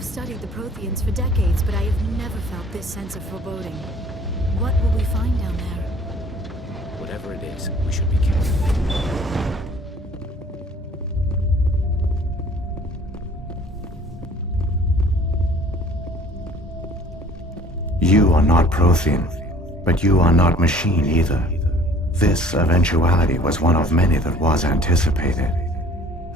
have studied the Protheans for decades, but I have never felt this sense of foreboding. What will we find down there? Whatever it is, we should be careful. You are not Prothean, but you are not machine either. This eventuality was one of many that was anticipated.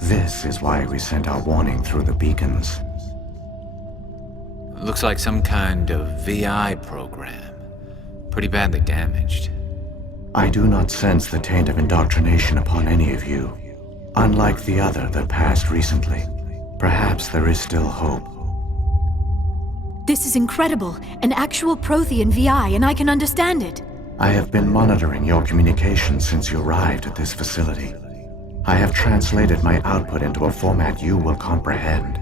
This is why we sent our warning through the beacons. Looks like some kind of VI program. Pretty badly damaged. I do not sense the taint of indoctrination upon any of you. Unlike the other that passed recently, perhaps there is still hope. This is incredible. An actual Prothean VI, and I can understand it. I have been monitoring your communications since you arrived at this facility. I have translated my output into a format you will comprehend.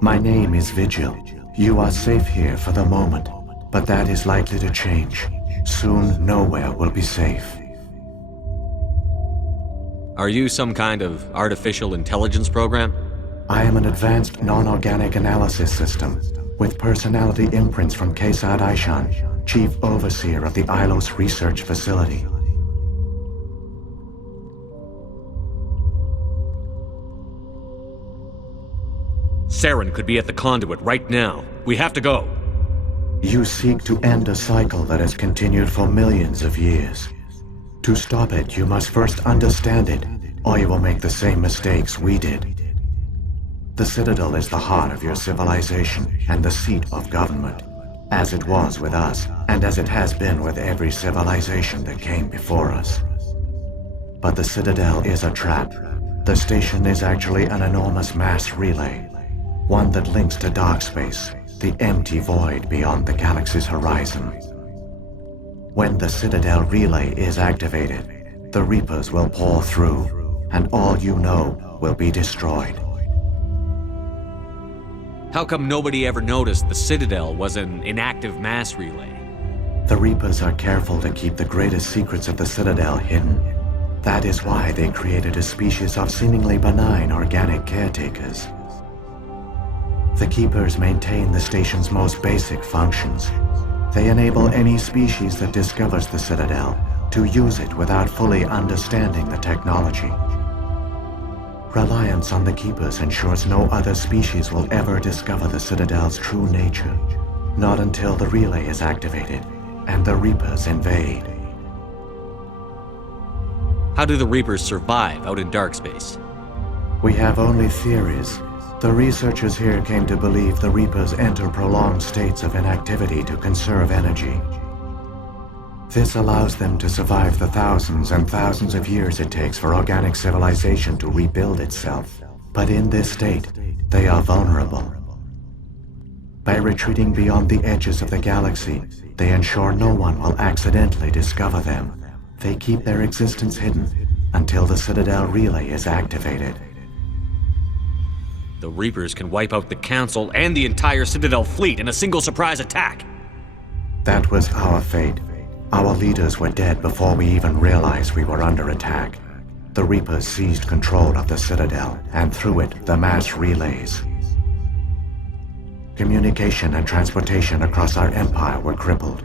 My name is Vigil. You are safe here for the moment, but that is likely to change. Soon, nowhere will be safe. Are you some kind of artificial intelligence program? I am an advanced non-organic analysis system, with personality imprints from Kesad Aishan, Chief Overseer of the Ilos Research Facility. Saren could be at the Conduit right now. We have to go. You seek to end a cycle that has continued for millions of years. To stop it, you must first understand it, or you will make the same mistakes we did. The Citadel is the heart of your civilization and the seat of government, as it was with us, and as it has been with every civilization that came before us. But the Citadel is a trap. The station is actually an enormous mass relay, one that links to dark space, the empty void beyond the galaxy's horizon. When the Citadel relay is activated, the Reapers will pour through, and all you know will be destroyed. How come nobody ever noticed the Citadel was an inactive mass relay? The Reapers are careful to keep the greatest secrets of the Citadel hidden. That is why they created a species of seemingly benign organic caretakers. The Keepers maintain the station's most basic functions. They enable any species that discovers the Citadel to use it without fully understanding the technology. Reliance on the Keepers ensures no other species will ever discover the Citadel's true nature, not until the relay is activated and the Reapers invade. How do the Reapers survive out in dark space? We have only theories. The researchers here came to believe the Reapers enter prolonged states of inactivity to conserve energy. This allows them to survive the thousands and thousands of years it takes for organic civilization to rebuild itself. But in this state, they are vulnerable. By retreating beyond the edges of the galaxy, they ensure no one will accidentally discover them. They keep their existence hidden until the Citadel relay is activated. The Reapers can wipe out the Council and the entire Citadel fleet in a single surprise attack. That was our fate. Our leaders were dead before we even realized we were under attack. The Reapers seized control of the Citadel, and through it, the mass relays. Communication and transportation across our empire were crippled.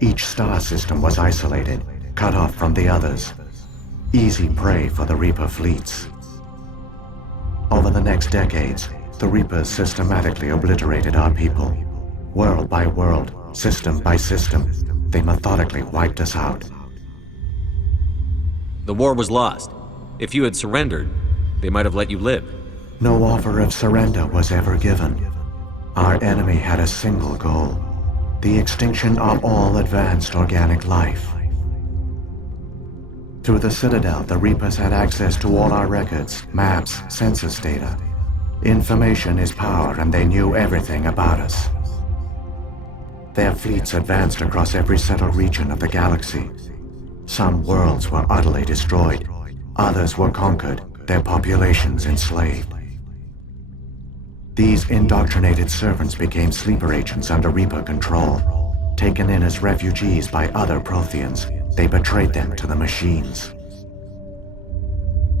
Each star system was isolated, cut off from the others. Easy prey for the Reaper fleets. Over the next decades, the Reapers systematically obliterated our people. World by world, system by system, they methodically wiped us out. The war was lost. If you had surrendered, they might have let you live. No offer of surrender was ever given. Our enemy had a single goal: the extinction of all advanced organic life. Through the Citadel, the Reapers had access to all our records, maps, census data. Information is power, and they knew everything about us. Their fleets advanced across every settled region of the galaxy. Some worlds were utterly destroyed. Others were conquered, their populations enslaved. These indoctrinated servants became sleeper agents under Reaper control. Taken in as refugees by other Protheans, they betrayed them to the machines.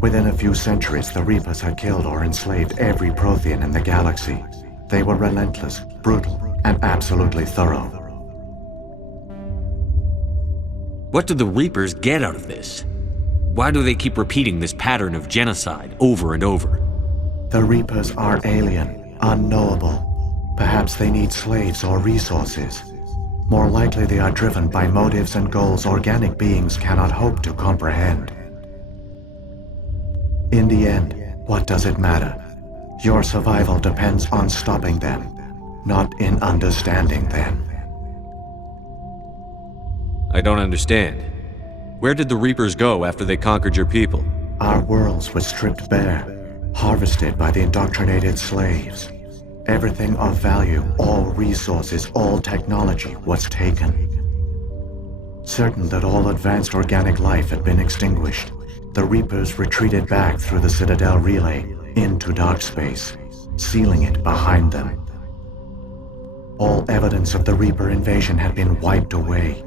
Within a few centuries, the Reapers had killed or enslaved every Prothean in the galaxy. They were relentless, brutal, and absolutely thorough. What do the Reapers get out of this? Why do they keep repeating this pattern of genocide over and over? The Reapers are alien, unknowable. Perhaps they need slaves or resources. More likely they are driven by motives and goals organic beings cannot hope to comprehend. In the end, what does it matter? Your survival depends on stopping them, not in understanding them. I don't understand. Where did the Reapers go after they conquered your people? Our worlds were stripped bare, harvested by the indoctrinated slaves. Everything of value, all resources, all technology was taken. Certain that all advanced organic life had been extinguished, the Reapers retreated back through the Citadel relay into dark space, sealing it behind them. All evidence of the Reaper invasion had been wiped away.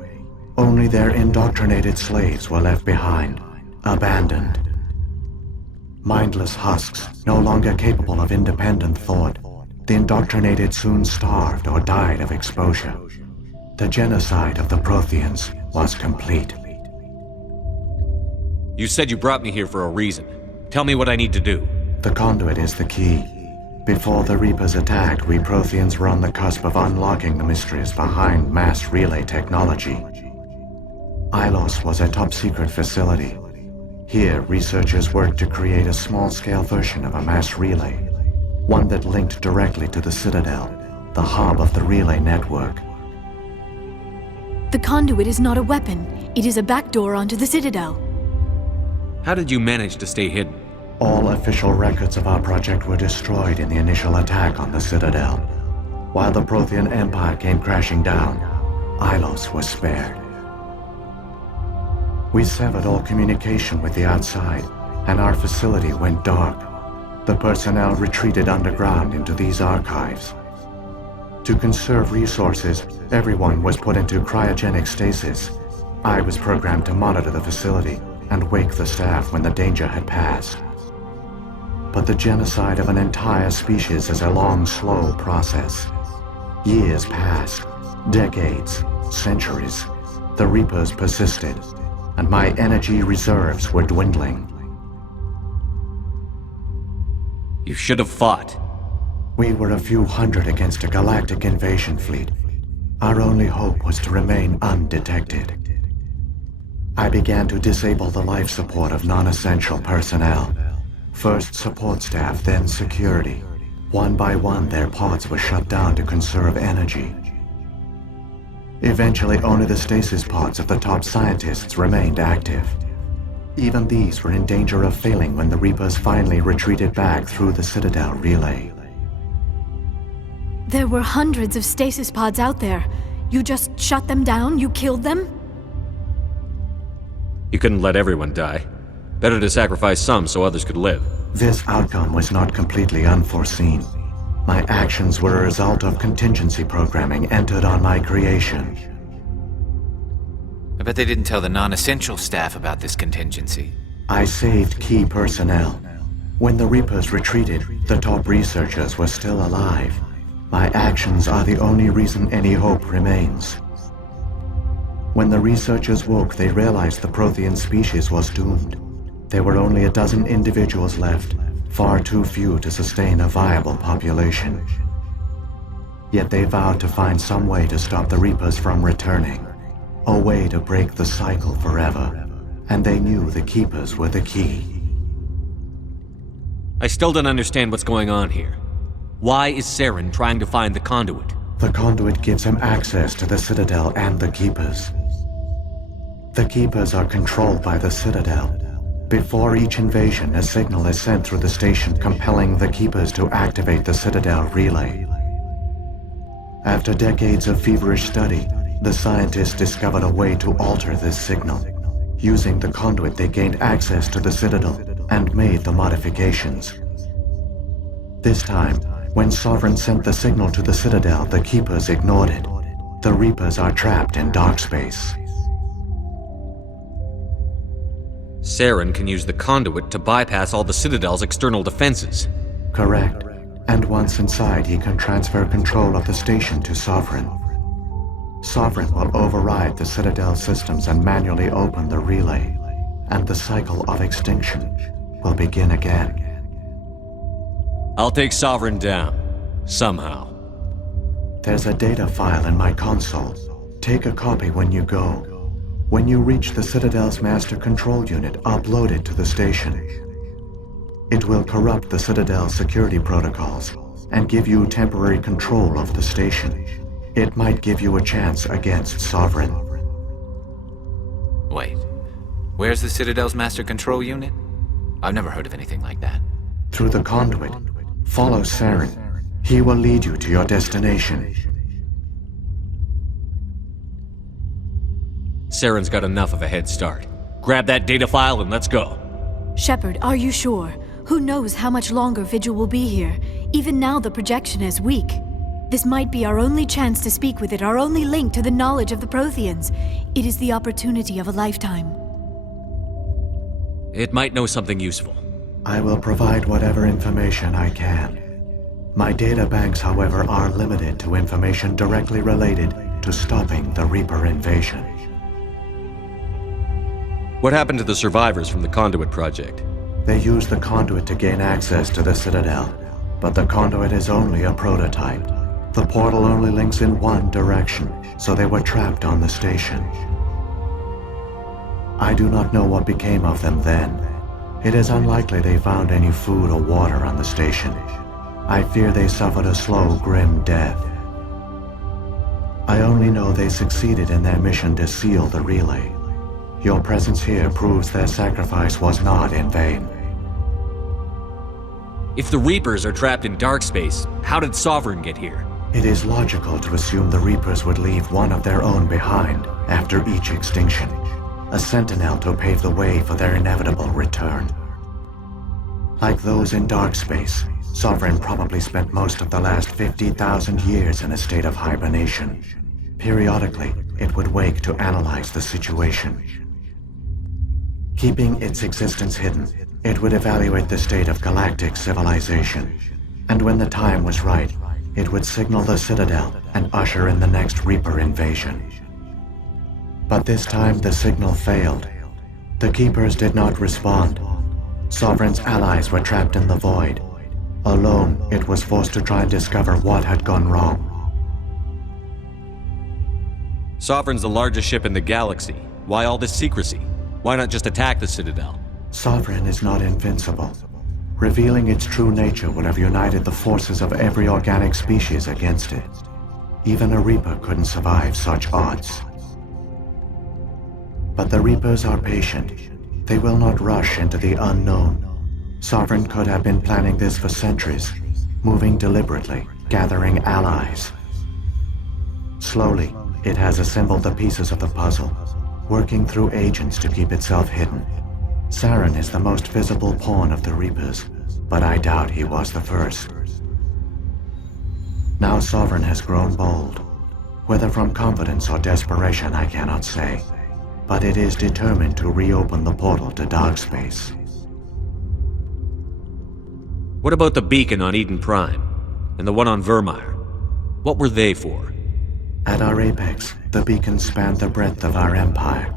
Only their indoctrinated slaves were left behind, abandoned. Mindless husks, no longer capable of independent thought, the indoctrinated soon starved or died of exposure. The genocide of the Protheans was complete. You said you brought me here for a reason. Tell me what I need to do. The Conduit is the key. Before the Reapers attacked, we Protheans were on the cusp of unlocking the mysteries behind mass relay technology. Ilos was a top-secret facility. Here, researchers worked to create a small-scale version of a mass relay, one that linked directly to the Citadel, the hub of the relay network. The Conduit is not a weapon. It is a backdoor onto the Citadel. How did you manage to stay hidden? All official records of our project were destroyed in the initial attack on the Citadel. While the Prothean Empire came crashing down, Ilos was spared. We severed all communication with the outside, and our facility went dark. The personnel retreated underground into these archives. To conserve resources, everyone was put into cryogenic stasis. I was programmed to monitor the facility and wake the staff when the danger had passed. But the genocide of an entire species is a long, slow process. Years passed, decades, centuries. The Reapers persisted, and my energy reserves were dwindling. You should have fought. We were a few hundred against a galactic invasion fleet. Our only hope was to remain undetected. I began to disable the life support of non-essential personnel. First support staff, then security. One by one, their pods were shut down to conserve energy. Eventually, only the stasis pods of the top scientists remained active. Even these were in danger of failing when the Reapers finally retreated back through the Citadel relay. There were hundreds of stasis pods out there. You just shut them down? You killed them? You couldn't let everyone die. Better to sacrifice some so others could live. This outcome was not completely unforeseen. My actions were a result of contingency programming entered on my creation. I bet they didn't tell the non-essential staff about this contingency. I saved key personnel. When the Reapers retreated, the top researchers were still alive. My actions are the only reason any hope remains. When the researchers woke, they realized the Prothean species was doomed. There were only a dozen individuals left, far too few to sustain a viable population. Yet they vowed to find some way to stop the Reapers from returning. A way to break the cycle forever. And they knew the Keepers were the key. I still don't understand what's going on here. Why is Saren trying to find the Conduit? The Conduit gives him access to the Citadel and the Keepers. The Keepers are controlled by the Citadel. Before each invasion, a signal is sent through the station compelling the Keepers to activate the Citadel relay. After decades of feverish study, the scientists discovered a way to alter this signal. Using the Conduit, they gained access to the Citadel and made the modifications. This time, when Sovereign sent the signal to the Citadel, the Keepers ignored it. The Reapers are trapped in dark space. Saren can use the Conduit to bypass all the Citadel's external defenses. Correct. And once inside, he can transfer control of the station to Sovereign. Sovereign will override the Citadel systems and manually open the relay, and the cycle of extinction will begin again. I'll take Sovereign down. Somehow. There's a data file in my console. Take a copy when you go. When you reach the Citadel's master control unit, upload it to the station. It will corrupt the Citadel's security protocols and give you temporary control of the station. It might give you a chance against Sovereign. Wait, where's the Citadel's master control unit? I've never heard of anything like that. Through the Conduit, follow Saren. He will lead you to your destination. Saren's got enough of a head start. Grab that data file and let's go. Shepard, are you sure? Who knows how much longer Vigil will be here? Even now the projection is weak. This might be our only chance to speak with it, our only link to the knowledge of the Protheans. It is the opportunity of a lifetime. It might know something useful. I will provide whatever information I can. My data banks, however, are limited to information directly related to stopping the Reaper invasion. What happened to the survivors from the Conduit project? They used the Conduit to gain access to the Citadel, but the Conduit is only a prototype. The portal only links in one direction, so they were trapped on the station. I do not know what became of them then. It is unlikely they found any food or water on the station. I fear they suffered a slow, grim death. I only know they succeeded in their mission to seal the relay. Your presence here proves their sacrifice was not in vain. If the Reapers are trapped in dark space, how did Sovereign get here? It is logical to assume the Reapers would leave one of their own behind after each extinction, a sentinel to pave the way for their inevitable return. Like those in dark space, Sovereign probably spent most of the last 50,000 years in a state of hibernation. Periodically, it would wake to analyze the situation. Keeping its existence hidden, it would evaluate the state of galactic civilization. And when the time was right, it would signal the Citadel and usher in the next Reaper invasion. But this time the signal failed. The Keepers did not respond. Sovereign's allies were trapped in the void. Alone, it was forced to try and discover what had gone wrong. Sovereign's the largest ship in the galaxy. Why all this secrecy? Why not just attack the Citadel? Sovereign is not invincible. Revealing its true nature would have united the forces of every organic species against it. Even a Reaper couldn't survive such odds. But the Reapers are patient. They will not rush into the unknown. Sovereign could have been planning this for centuries, moving deliberately, gathering allies. Slowly, it has assembled the pieces of the puzzle, working through agents to keep itself hidden. Saren is the most visible pawn of the Reapers, but I doubt he was the first. Now Sovereign has grown bold. Whether from confidence or desperation, I cannot say. But it is determined to reopen the portal to dark space. What about the beacon on Eden Prime? And the one on Vermeer? What were they for? At our apex, the beacons spanned the breadth of our empire.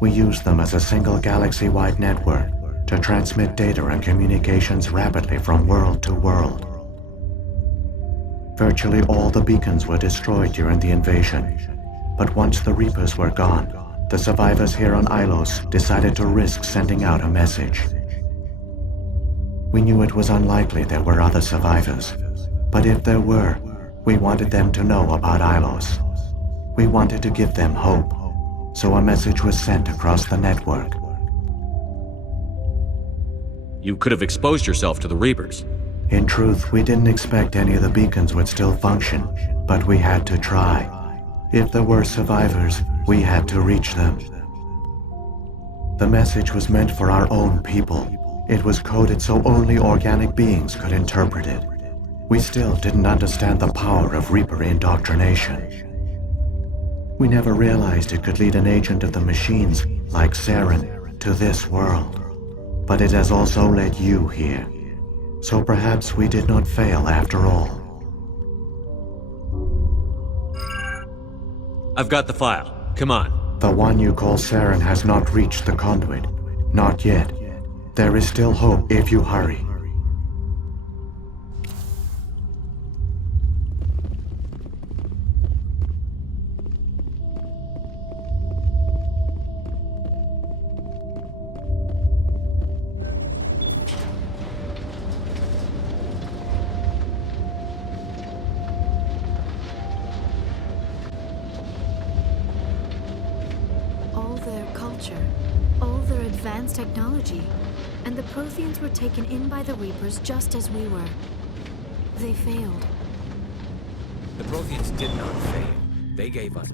We used them as a single galaxy-wide network to transmit data and communications rapidly from world to world. Virtually all the beacons were destroyed during the invasion, but once the Reapers were gone, the survivors here on Ilos decided to risk sending out a message. We knew it was unlikely there were other survivors, but if there were, we wanted them to know about Ilos. We wanted to give them hope, so a message was sent across the network. You could have exposed yourself to the Reapers. In truth, we didn't expect any of the beacons would still function, but we had to try. If there were survivors, we had to reach them. The message was meant for our own people. It was coded so only organic beings could interpret it. We still didn't understand the power of Reaper indoctrination. We never realized it could lead an agent of the machines, like Saren, to this world. But it has also led you here. So perhaps we did not fail after all. I've got the file. Come on. The one you call Saren has not reached the Conduit. Not yet. There is still hope if you hurry. All their advanced technology, and the Protheans were taken in by the Reapers just as we were. They failed. The Protheans did not fail. They gave us...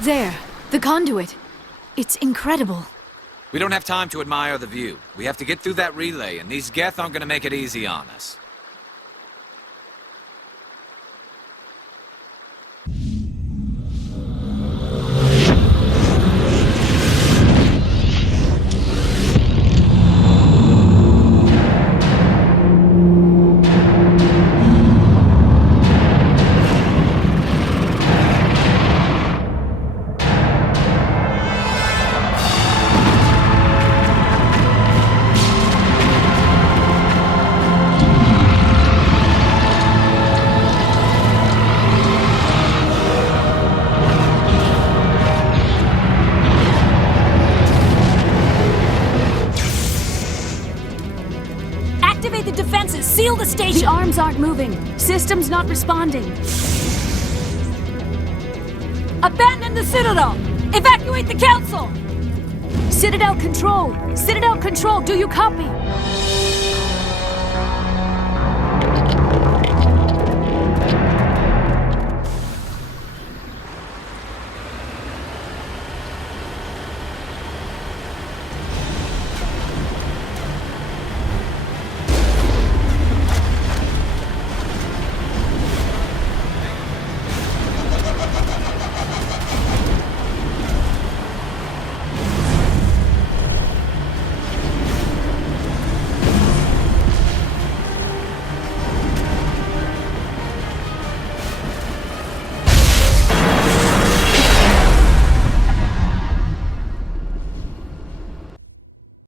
There, the Conduit. It's incredible. We don't have time to admire the view. We have to get through that relay, and these Geth aren't gonna make it easy on us. Activate the defenses! Seal the station! The arms aren't moving. Systems not responding. Abandon the Citadel! Evacuate the Council! Citadel Control! Citadel Control, do you copy?